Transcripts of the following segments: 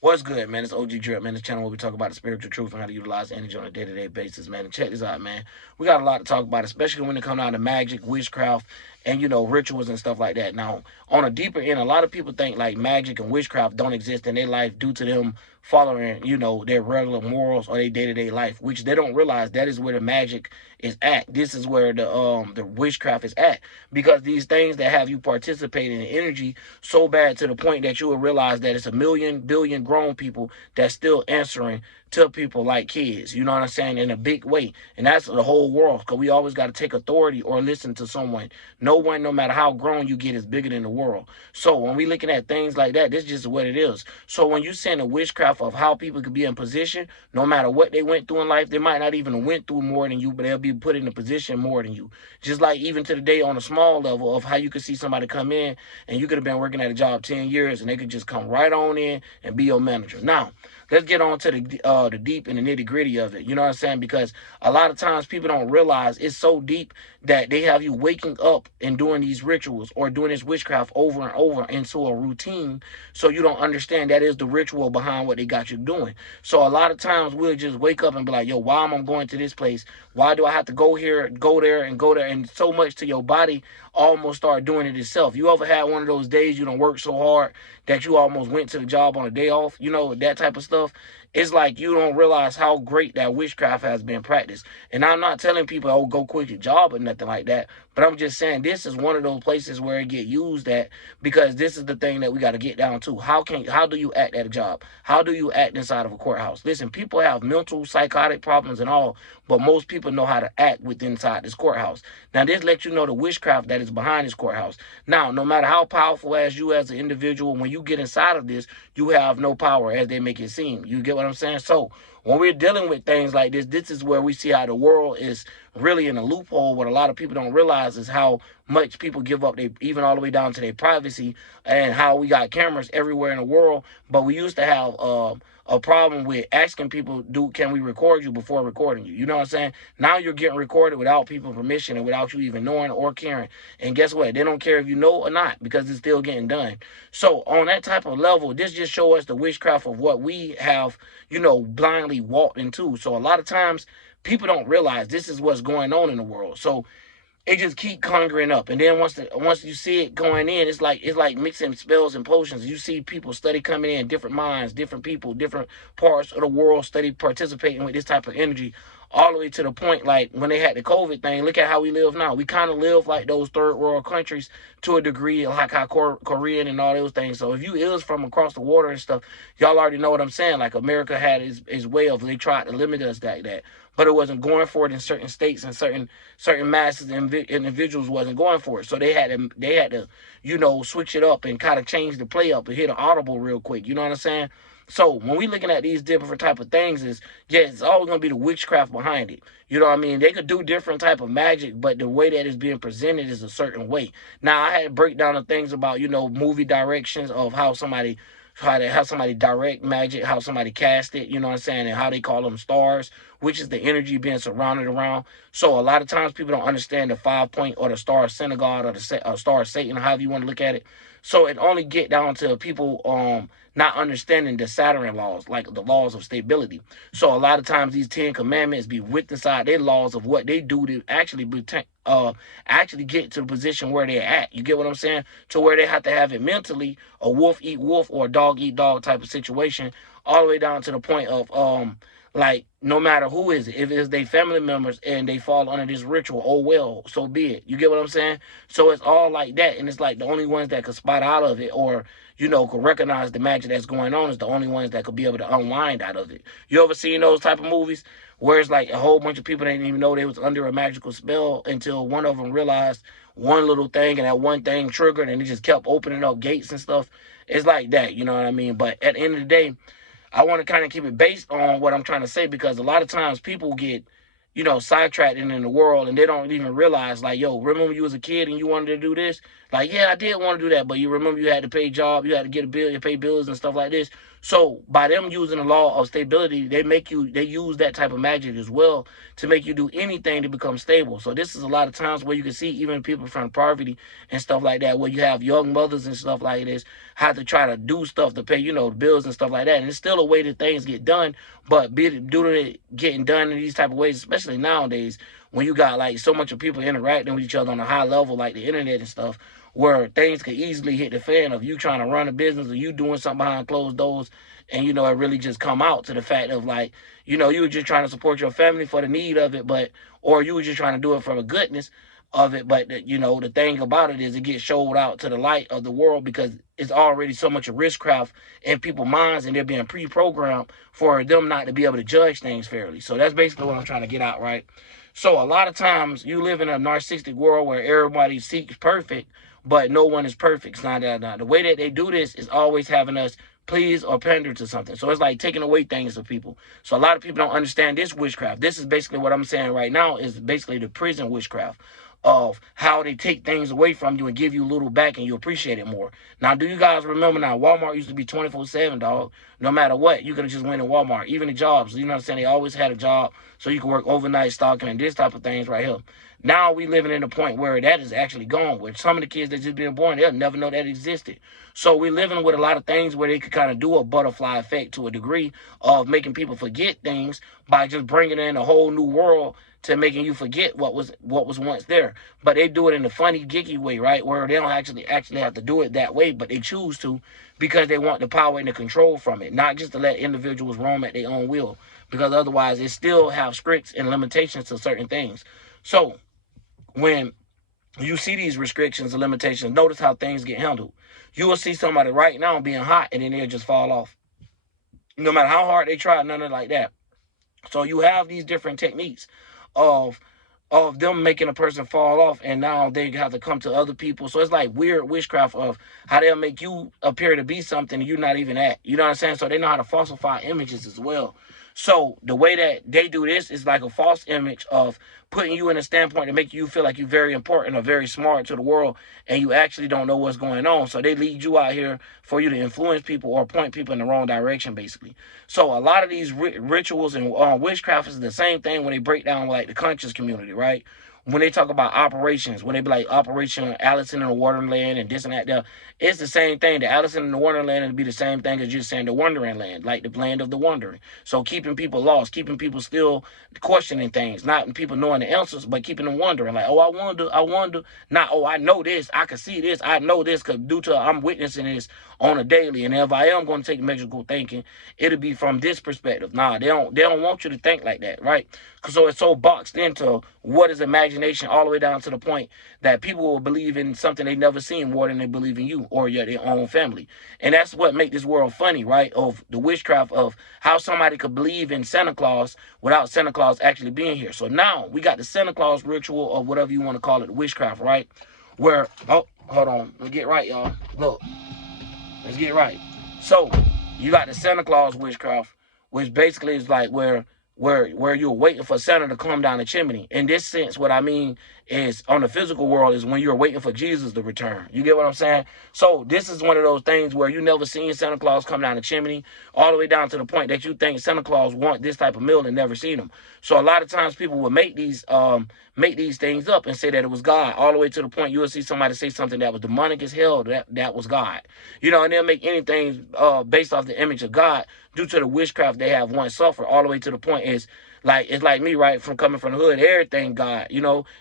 What's good, man? It's OG Drip, man. This channel where we talk about the spiritual truth and how to utilize energy on a day-to-day basis, man. And check this out, man. We got a lot to talk about, especially when it comes down to magic, witchcraft, and rituals and stuff like that. Now, on a deeper end, a lot of people think like magic and witchcraft don't exist in their life due to them following, their regular morals or their day-to-day life, which they don't realize that is where the magic is at. This is where the witchcraft is at. Because these things that have you participating in energy so bad to the point that you will realize that it's a million billion grown people that's still answering to people like kids, you know what I'm saying, in a big way. And that's the whole world, because we always got to take authority or listen to someone. No one, no matter how grown you get, is bigger than the world. So when we looking at things like that, this is just what it is. So when you saying the witchcraft of how people could be in position, no matter what they went through in life, they might not even went through more than you, but they'll be put in a position more than you. Just like even to the day on a small level of how you could see somebody come in and you could have been working at a job 10 years and they could just come right on in and be your manager. Now, let's get on to the deep and the nitty gritty of it. You know what I'm saying? Because a lot of times people don't realize it's so deep that they have you waking up and doing these rituals or doing this witchcraft over and over into a routine, so you don't understand that is the ritual behind what they got you doing. So a lot of times we'll just wake up and be like, yo, why am I going to this place? Why do I have to go here, go there, and go there? And so much to your body almost start doing it itself. You ever had one of those days you don't work so hard that you almost went to the job on a day off? That type of stuff. It's like you don't realize how great that witchcraft has been practiced. And I'm not telling people, oh, go quit your job or nothing like that. But I'm just saying this is one of those places where it get used at, because this is the thing that we got to get down to. How do you act at a job? How do you act inside of a courthouse? Listen, people have mental, psychotic problems and all, but most people know how to act within inside this courthouse. Now, this lets you know the witchcraft that is behind this courthouse. Now, no matter how powerful as you as an individual, when you get inside of this, you have no power as they make it seem. You get what I'm saying? So when we're dealing with things like this is where we see how the world is really in a loophole. What a lot of people don't realize is how much people give up, they even all the way down to their privacy, and how we got cameras everywhere in the world. But we used to have a problem with asking people, can we record you before recording you? You know what I'm saying? Now you're getting recorded without people's permission and without you even knowing or caring. And guess what? They don't care if you know or not, because it's still getting done. So on that type of level, this just shows us the witchcraft of what we have, blindly walked into. So a lot of times people don't realize this is what's going on in the world. So it just keep conjuring up, and then once you see it going in, it's like mixing spells and potions. You see people study coming in, different minds, different people, different parts of the world study participating with this type of energy, all the way to the point like when they had the COVID thing. Look at how we live now. We kind of live like those third world countries to a degree, like how Korean and all those things. So if you is from across the water and stuff, y'all already know what I'm saying. Like America had his way of, they tried to limit us that, but it wasn't going for it in certain states, and certain masses and individuals wasn't going for it. So they had to switch it up and kind of change the play up and hit an audible real quick. You know what I'm saying? So when we looking at these different type of things, is yeah, it's always gonna be the witchcraft behind it. You know what I mean? They could do different type of magic, but the way that it's being presented is a certain way. Now I had to break down the things about movie directions of how somebody direct magic, how somebody cast it, you know what I'm saying, and how they call them stars, which is the energy being surrounded around. So a lot of times people don't understand the 5 point or the star of synagogue or the star of Satan, or however you want to look at it. So it only get down to people not understanding the Saturn laws, like the laws of stability. So a lot of times these 10 commandments be with inside their laws of what they do to actually get to the position where they're at. You get what I'm saying? To where they have to have it mentally, a wolf eat wolf or a dog eat dog type of situation, all the way down to the point of like, no matter who is it, if it's their family members and they fall under this ritual, oh well, so be it. You get what I'm saying? So it's all like that, and it's like the only ones that could spot out of it, or could recognize the magic that's going on, is the only ones that could be able to unwind out of it. You ever seen those type of movies where it's like a whole bunch of people didn't even know they was under a magical spell until one of them realized one little thing, and that one thing triggered, and it just kept opening up gates and stuff. It's like that, you know what I mean? But at the end of the day, I want to kind of keep it based on what I'm trying to say, because a lot of times people get, sidetracked in the world, and they don't even realize, like, yo, remember when you was a kid and you wanted to do this? Like, yeah, I did want to do that, but you remember you had to pay job, you had to get a bill, you pay bills and stuff like this. So by them using the law of stability, they use that type of magic as well to make you do anything to become stable. So this is a lot of times where you can see even people from poverty and stuff like that, where you have young mothers and stuff like this have to try to do stuff to pay, the bills and stuff like that. And it's still a way that things get done, but due to it getting done in these type of ways, especially nowadays, when you got like so much of people interacting with each other on a high level, like the internet and stuff, where things could easily hit the fan of you trying to run a business or you doing something behind closed doors, and it really just come out to the fact of like, you were just trying to support your family for the need of it, but or you were just trying to do it for the goodness of it. But the thing about it is it gets showed out to the light of the world because it's already so much of witchcraft in people's minds, and they're being pre-programmed for them not to be able to judge things fairly. So that's basically what I'm trying to get out, right? So a lot of times you live in a narcissistic world where everybody seeks perfect, but no one is perfect. It's not that. The way that they do this is always having us please or pander to something. So it's like taking away things from people. So a lot of people don't understand this witchcraft. This is basically what I'm saying right now is basically the prison witchcraft of how they take things away from you and give you a little back and you appreciate it more. Now, do you guys remember now, Walmart used to be 24/7, dog. No matter what, you could have just went in Walmart. Even the jobs, you know what I'm saying? They always had a job so you could work overnight stocking and this type of things right here. Now we living in a point where that is actually gone. Where some of the kids that just been born, they'll never know that existed. So we're living with a lot of things where they could kind of do a butterfly effect to a degree of making people forget things by just bringing in a whole new world to making you forget what was once there. But they do it in a funny, geeky way, right? Where they don't actually have to do it that way, but they choose to because they want the power and the control from it, not just to let individuals roam at their own will. Because otherwise, it still have scripts and limitations to certain things. So when you see these restrictions and limitations, notice how things get handled. You will see somebody right now being hot and then they'll just fall off. No matter how hard they try, none of like that. So you have these different techniques of them making a person fall off, and now they have to come to other people. So it's like weird witchcraft of how they'll make you appear to be something you're not even at. You know what I'm saying? So they know how to falsify images as well. So the way that they do this is like a false image of putting you in a standpoint to make you feel like you're very important or very smart to the world, and you actually don't know what's going on. So they lead you out here for you to influence people or point people in the wrong direction, basically. So a lot of these rituals and witchcraft is the same thing when they break down like the conscious community, right? When they talk about operations, when they be like Operation Allison in the Wonderland and this and that, there, it's the same thing. The Allison in the Wonderland would be the same thing as just saying the Wondering Land, like the land of the wondering. So keeping people lost, keeping people still questioning things, not people knowing the answers, but keeping them wondering. Like, oh, I wonder. Not, oh, I know this, I can see this, I know this, because due to I'm witnessing this on a daily. And if I am going to take magical thinking, it'll be from this perspective. Nah, they don't want you to think like that, right? So it's so boxed into what is imagination all the way down to the point that people will believe in something they never seen more than they believe in you or their own family. And that's what make this world funny, right? Of the witchcraft of how somebody could believe in Santa Claus without Santa Claus actually being here. So now we got the Santa Claus ritual or whatever you want to call it, witchcraft, right? Where, oh, hold on, let's get right, y'all. Look, let's get right. So you got the Santa Claus witchcraft, which basically is like where you're waiting for Santa to come down the chimney. In this sense, what I mean is on the physical world is when you're waiting for Jesus to return. You get what I'm saying? So this is one of those things where you never seen Santa Claus come down the chimney, all the way down to the point that you think Santa Claus want this type of meal and never seen him. So a lot of times people will make these things up and say that it was God, all the way to the point you will see somebody say something that was demonic as hell, that was God. And they'll make anything based off the image of God due to the witchcraft they have once suffered, all the way to the point is like, it's like me, right, from coming from the hood, everything God,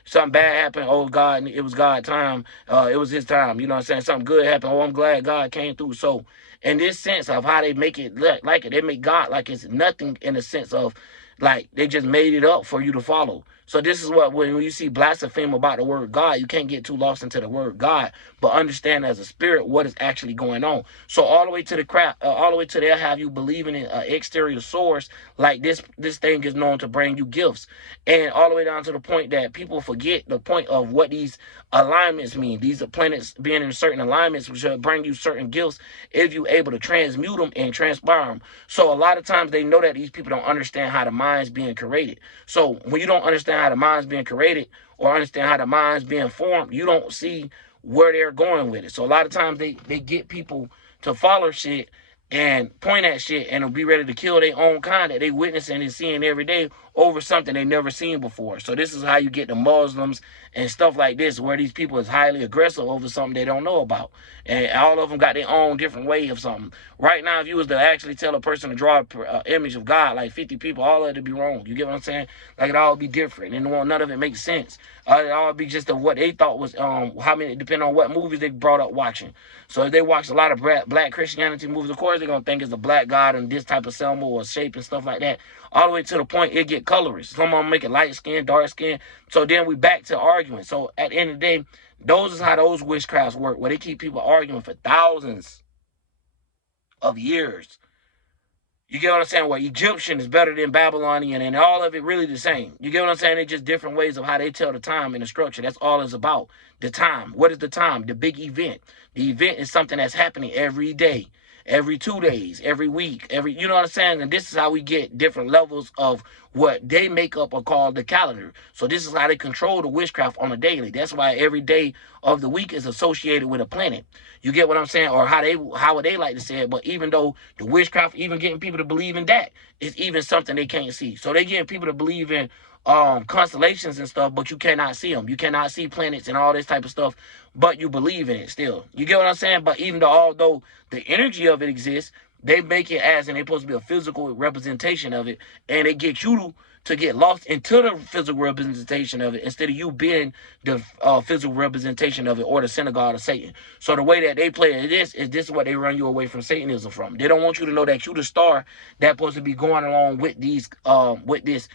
something bad happened, oh God, it was God time, it was his time, you know what I'm saying, something good happened, oh I'm glad God came through. So in this sense of how they make it like it, they make God like it's nothing in the sense of like they just made it up for you to follow. So this is what, when you see blasphemy about the word God, you can't get too lost into the word God, but understand as a spirit what is actually going on. So all the way to the crap, all the way to there, have you believing in an exterior source, like this thing is known to bring you gifts, and all the way down to the point that people forget the point of what these alignments mean. These are planets being in certain alignments, which will bring you certain gifts if you're able to transmute them and transpire them. So a lot of times they know that these people don't understand how the mind's being created. So when you don't understand how the mind's being created or understand how the mind's being formed, you don't see where they're going with it. So a lot of times they get people to follow shit and point at shit and be ready to kill their own kind that they witnessing and seeing every day over something they never seen before. So this is how you get the Muslims and stuff like this, where these people is highly aggressive over something they don't know about. And all of them got their own different way of something. Right now, if you was to actually tell a person to draw an image of God, like 50 people, all of it would be wrong. You get what I'm saying? Like it all would be different, and none of it makes sense. It all be just of what they thought was how many, depending on what movies they brought up watching. So if they watch a lot of black Christianity movies, of course they're gonna think it's a black God and this type of symbol or shape and stuff like that. All the way to the point it get colorist. Some of them make it light skin, dark skin. So then we back to arguing. So at the end of the day, those is how those witchcrafts work, where they keep people arguing for thousands of years. You get what I'm saying? Where Egyptian is better than Babylonian, and all of it really the same. You get what I'm saying? It's just different ways of how they tell the time in the structure. That's all it's about. The time. What is the time? The big event. The event is something that's happening every day, every 2 days, every week, you know what I'm saying? And this is how we get different levels of what they make up or call the calendar. So this is how they control the witchcraft on a daily. That's why every day of the week is associated with a planet. You get what I'm saying? Or how would they like to say it? But even though the witchcraft, even getting people to believe in that, is even something they can't see. So they getting people to believe in constellations and stuff, but you cannot see them. You cannot see planets and all this type of stuff, but you believe in it still. You get what I'm saying? But even though, although the energy of it exists, they make it as, and it's supposed to be a physical representation of it, and they get you to get lost into the physical representation of it instead of you being the physical representation of it or the synagogue of Satan. So the way that they play this is what they run you away from Satanism from. They don't want you to know that you the star that's supposed to be going along with these with this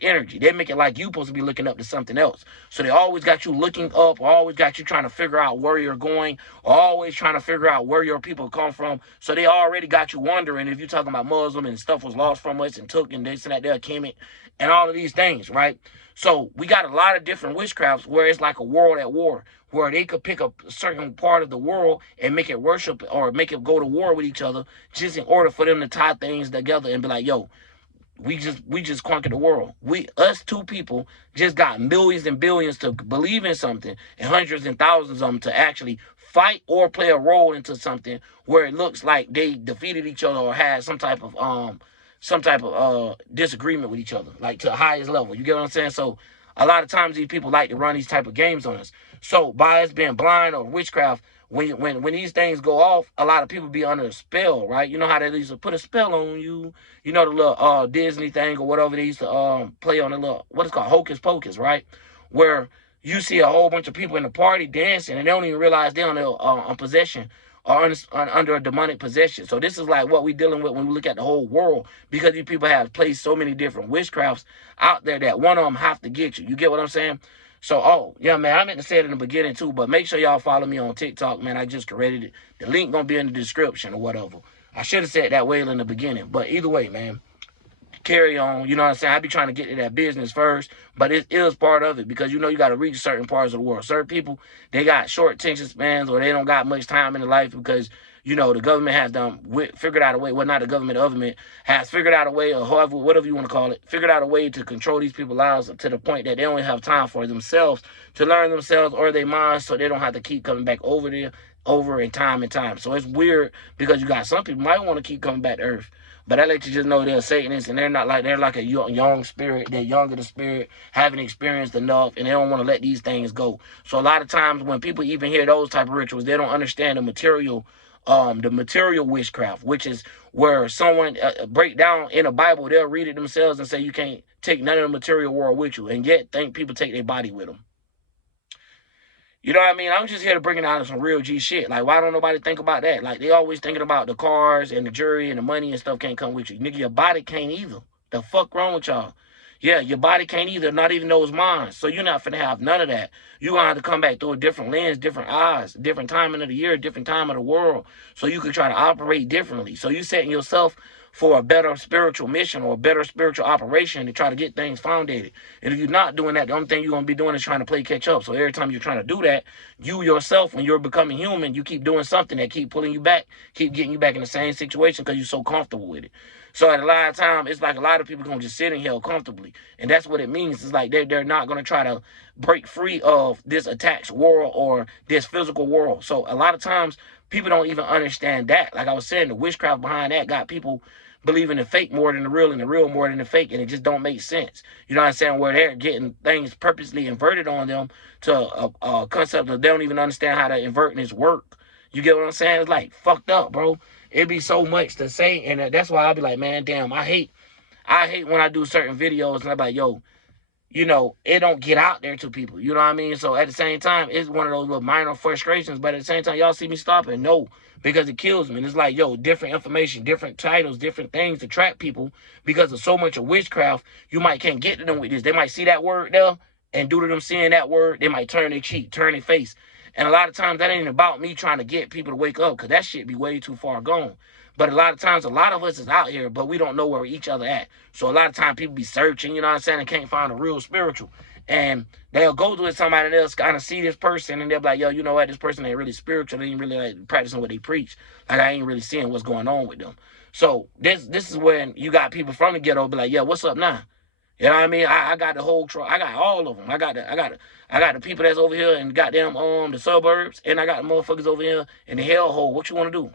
energy. They make it like you supposed to be looking up to something else. So they always got you looking up, always got you trying to figure out where you're going, always trying to figure out where your people come from. So they already got you wondering if you're talking about Muslim and stuff was lost from us and took and this and that, they're Kemet and all of these things, right? So we got a lot of different witchcrafts where it's like a world at war, where they could pick up a certain part of the world and make it worship or make it go to war with each other just in order for them to tie things together and be like, yo, we just conquered the world. Us two people just got millions and billions to believe in something and hundreds and thousands of them to actually fight or play a role into something where it looks like they defeated each other or had some type of disagreement with each other, like to the highest level. You get what I'm saying? So a lot of times these people like to run these type of games on us. So by us being blind or witchcraft, when these things go off, a lot of people be under a spell, right? You know how they used to put a spell on you. You know the little Disney thing or whatever they used to play on the little, what it's called, Hocus Pocus, right? Where you see a whole bunch of people in the party dancing and they don't even realize they're on possession or under a demonic possession. So this is like what we're dealing with when we look at the whole world, because these people have placed so many different witchcrafts out there that one of them have to get you. You get what I'm saying? So, yeah, man, I meant to say it in the beginning too, but make sure y'all follow me on TikTok, man. I just created it. The link gonna be in the description or whatever. I should have said that way in the beginning, but either way, man, carry on. You know what I'm saying? I be trying to get to that business first, but it is part of it, because you know you got to reach certain parts of the world. Certain people, they got short attention spans, or they don't got much time in their life because, you know, the government has figured out a way. Well, not the government, the government has figured out a way, or however, whatever you want to call it, figured out a way to control these people's lives to the point that they only have time for themselves to learn themselves or their minds, so they don't have to keep coming back over there, over and time. So it's weird, because you got some people might want to keep coming back to Earth, but I let you just know they're Satanists, and they're like a young spirit. They're younger the spirit, haven't experienced enough, and they don't want to let these things go. So a lot of times when people even hear those type of rituals, they don't understand the material witchcraft, which is where someone break down in the Bible, they'll read it themselves and say you can't take none of the material world with you, and yet think people take their body with them. You know what I mean? I'm just here to bring it out some real G shit. Like, why don't nobody think about that? Like, they always thinking about the cars and the jury and the money and stuff can't come with you. Nigga, your body can't either. The fuck wrong with y'all? Yeah, your body can't either, not even know it's mine. So you're not finna have none of that. You're gonna have to come back through a different lens, different eyes, different timing of the year, different time of the world, so you can try to operate differently. So you setting yourself for a better spiritual mission or a better spiritual operation to try to get things founded. And if you're not doing that, the only thing you're going to be doing is trying to play catch up. So every time you're trying to do that, you yourself, when you're becoming human, you keep doing something that keep pulling you back, keep getting you back in the same situation because you're so comfortable with it. So at a lot of time, it's like a lot of people going to just sit in hell comfortably. And that's what it means. It's like they're not going to try to break free of this attached world or this physical world. So a lot of times, people don't even understand that. Like I was saying, the witchcraft behind that got people believing in fake more than the real and the real more than the fake, and it just don't make sense. You know what I'm saying? Where they're getting things purposely inverted on them to a concept that they don't even understand how to invert in its work. You get what I'm saying? It's like fucked up, bro. It'd be so much to say, and that's why I'll be like, man, damn, I hate when I do certain videos and I'm like, yo, it don't get out there to people. You know what I mean? So at the same time, it's one of those little minor frustrations. But at the same time, y'all see me stopping? No, because it kills me. And it's like, yo, different information, different titles, different things to trap people because of so much of witchcraft. You might can't get to them with this. They might see that word there, and due to them seeing that word, they might turn their cheek, turn their face. And a lot of times that ain't about me trying to get people to wake up because that shit be way too far gone. But a lot of times, a lot of us is out here, but we don't know where each other at. So a lot of times people be searching, you know what I'm saying, and can't find a real spiritual. And they'll go to somebody else, kind of see this person, and they'll be like, yo, you know what, this person ain't really spiritual. They ain't really like practicing what they preach. Like, I ain't really seeing what's going on with them. So this is when you got people from the ghetto be like, yeah, what's up now? You know what I mean? I got the whole I got all of them. I got the people that's over here in goddamn the suburbs, and I got the motherfuckers over here in the hellhole. What you want to do?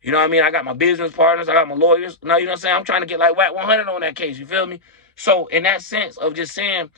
You know what I mean? I got my business partners. I got my lawyers. Now, you know what I'm saying? I'm trying to get like whack 100 on that case. You feel me? So in that sense of just saying,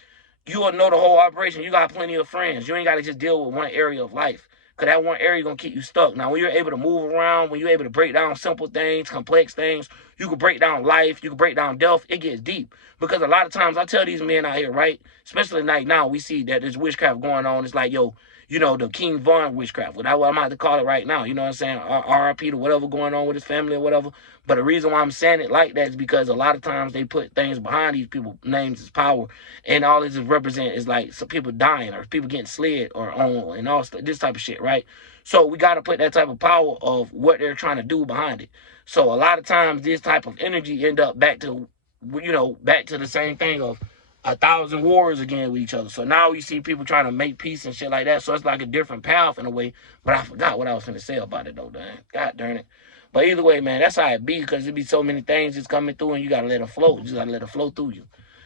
you will know the whole operation. You got plenty of friends. You ain't got to just deal with one area of life. Because that one area going to keep you stuck. Now, when you're able to move around, when you're able to break down simple things, complex things, you can break down life, you can break down death, it gets deep. Because a lot of times, I tell these men out here, right? Especially like now, we see that there's witchcraft going on. It's like, yo, the King Von witchcraft. That's what I'm about to call it right now. You know what I'm saying? RIP to whatever going on with his family or whatever. But the reason why I'm saying it like that is because a lot of times they put things behind these people, names as power. And all this represent is like some people dying or people getting slid or on and all this type of shit, right? So we got to put that type of power of what they're trying to do behind it. So a lot of times this type of energy end up back to the same thing of 1,000 wars again with each other. So now you see people trying to make peace and shit like that. So it's like a different path in a way. But I forgot what I was going to say about it though, damn. God darn it. But either way, man, that's how it be because there be so many things just coming through and you got to let it flow. You just got to let it flow through you.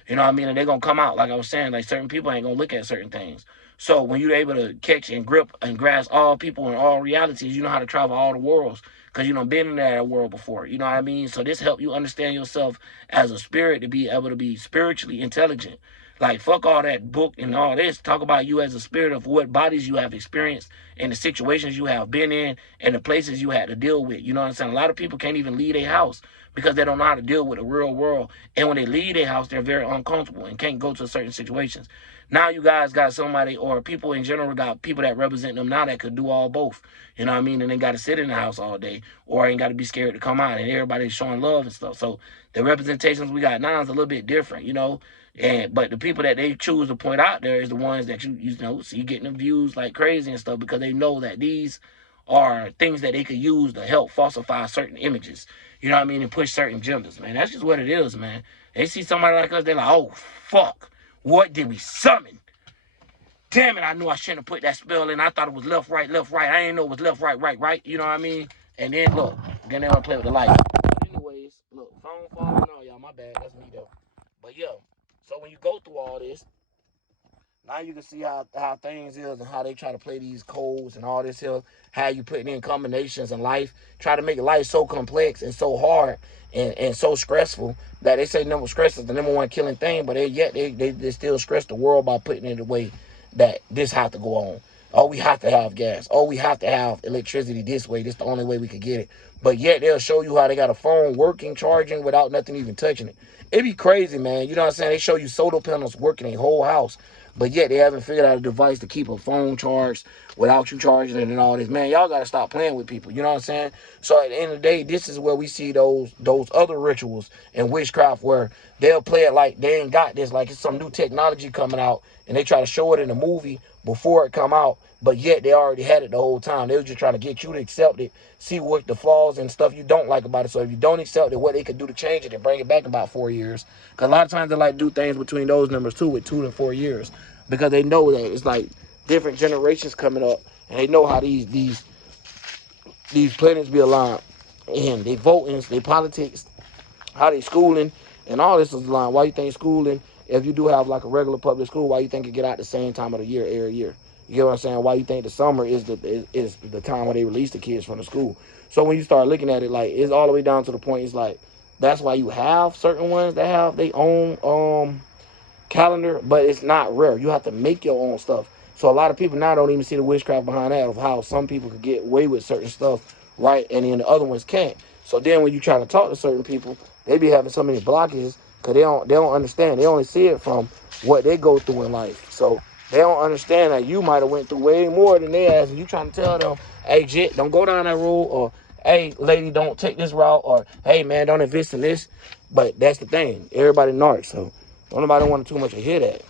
You know what I mean? And they're going to come out, like I was saying, like certain people ain't going to look at certain things. So when you're able to catch and grip and grasp all people and all realities, you know how to travel all the worlds because you been in that world before. You know what I mean? So this help you understand yourself as a spirit to be able to be spiritually intelligent. Like, fuck all that book and all this. Talk about you as a spirit of what bodies you have experienced and the situations you have been in and the places you had to deal with. You know what I'm saying? A lot of people can't even leave their house because they don't know how to deal with the real world. And when they leave their house, they're very uncomfortable and can't go to certain situations. Now you guys got somebody, or people in general got people that represent them now that could do all both. You know what I mean? And they got to sit in the house all day or ain't got to be scared to come out and everybody's showing love and stuff. So the representations we got now is a little bit different, but the people that they choose to point out there is the ones that you see getting the views like crazy and stuff because they know that these are things that they could use to help falsify certain images. You know what I mean? And push certain genders, man. That's just what it is, man. They see somebody like us, they're like, oh, fuck. What did we summon? Damn it, I knew I shouldn't have put that spell in. I thought it was left, right, left, right. I didn't know it was left, right. You know what I mean? And then, look, then they want to play with the light. Anyways, look, phone falling on y'all. My bad. That's me, though. But, yeah. So, when you go through all this, now you can see how things is and how they try to play these codes and all this here, how you putting in combinations in life, try to make life so complex and so hard and so stressful that they say stress is the number one killing thing, but they still stress the world by putting it in the way that this have to go on. Oh, we have to have gas. Oh, we have to have electricity this way. This is the only way we could get it. But yet they'll show you how they got a phone working, charging without nothing even touching it. It'd be crazy, man. You know what I'm saying? They show you solar panels working a whole house. But yet they haven't figured out a device to keep a phone charged without you charging it and all this. Man, y'all got to stop playing with people. You know what I'm saying? So at the end of the day, this is where we see those other rituals and witchcraft where they'll play it like they ain't got this, like it's some new technology coming out, and they try to show it in a movie before it come out, but yet they already had it the whole time. They were just trying to get you to accept it, see what the flaws and stuff you don't like about it. So if you don't accept it, what they could do to change it and bring it back in about 4 years. Because a lot of times they like to do things between those numbers too, with 2 to 4 years, because they know that it's like different generations coming up, and they know how these planets be aligned, and they voting, they politics, how they schooling, and all this is aligned. Why you think schooling, if you do have like a regular public school, why you think it get out the same time of the year every year? You get what I'm saying? Why you think the summer is the time when they release the kids from the school? So when you start looking at it, like, it's all the way down to the point, it's like, that's why you have certain ones that have their own calendar, but it's not rare. You have to make your own stuff. So a lot of people now don't even see the witchcraft behind that, of how some people could get away with certain stuff, right, and then the other ones can't. So then when you try to talk to certain people, they be having so many blockages because they don't understand. They only see it from what they go through in life. So they don't understand that you might have went through way more than they has, and you trying to tell them, hey, Jit, don't go down that road, or hey, lady, don't take this route, or hey, man, don't invest in this. But that's the thing. Everybody narcs, so don't nobody want too much to hear that.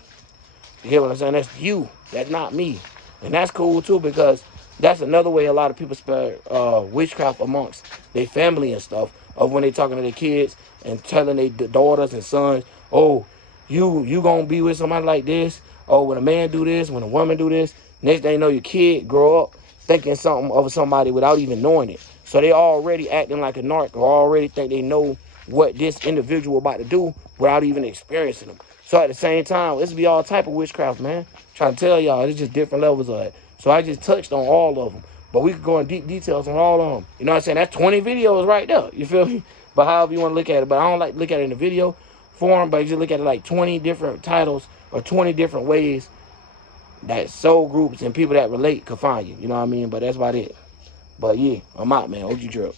You hear what I'm saying? That's you. That's not me. And that's cool too, because that's another way a lot of people spell witchcraft amongst their family and stuff, of when they talking to their kids and telling their daughters and sons, oh, you gonna be with somebody like this. Oh, when a man do this, when a woman do this, next thing you know, your kid grow up thinking something of somebody without even knowing it. So they already acting like a narc, or already think they know what this individual about to do without even experiencing them. So at the same time, this be all type of witchcraft, man. Trying to tell y'all, it's just different levels of it. So I just touched on all of them. But we could go in deep details on all of them. You know what I'm saying? That's 20 videos right there. You feel me? But however you want to look at it. But I don't like to look at it in the video form, but you just look at it like 20 different titles or 20 different ways that soul groups and people that relate could find you. You know what I mean? But that's about it. But yeah, I'm out, man. OG Drip.